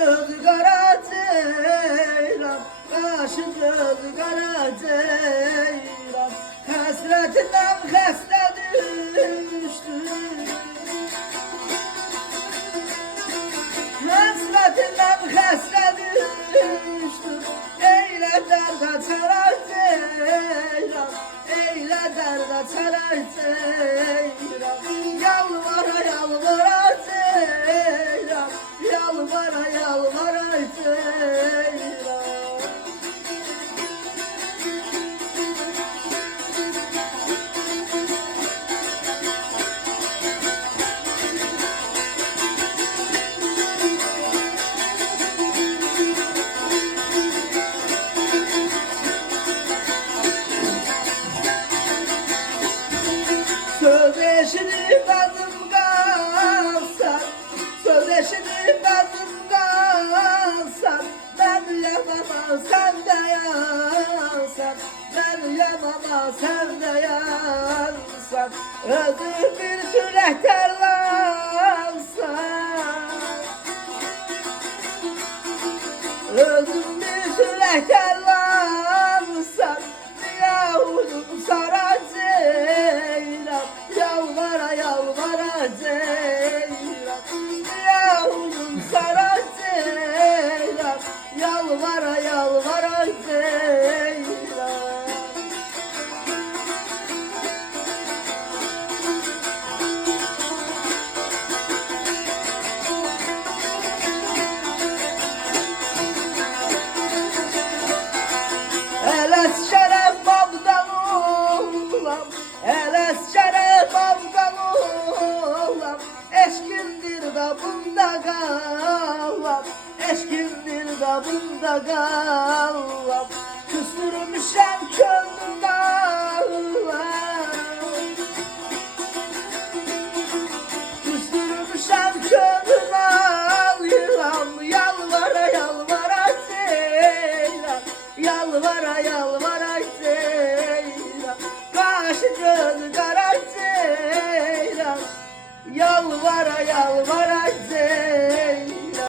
gözü qara ceyran, qaşı gözü qara ceyran, həsrətindən xəstə düşdü. Həsrətindən xəstə düşdü. Eylə dərdə çarar ceyran, eylə dərdə çarar ceyran, yalvara yalvara ceyran, yalvara yalvara ceyran. Söz eşidip adım kalsan, söz eşidip adım kalsan, ben yanama sen de yansan, ben yanama sen de yansan, özür bir kürek terlansan, özür bir kürek terlansan, yavrum sara ceyran, yalvara yalvara ceyran, yavrum sara ceyran, yalvara yalvara ceyran. Eles şeref babdan oğlam, eles şeref babdan oğlam, eşkindir da bunda kalam, eşkindir da bunda kalam, küstürmüşem könlümden.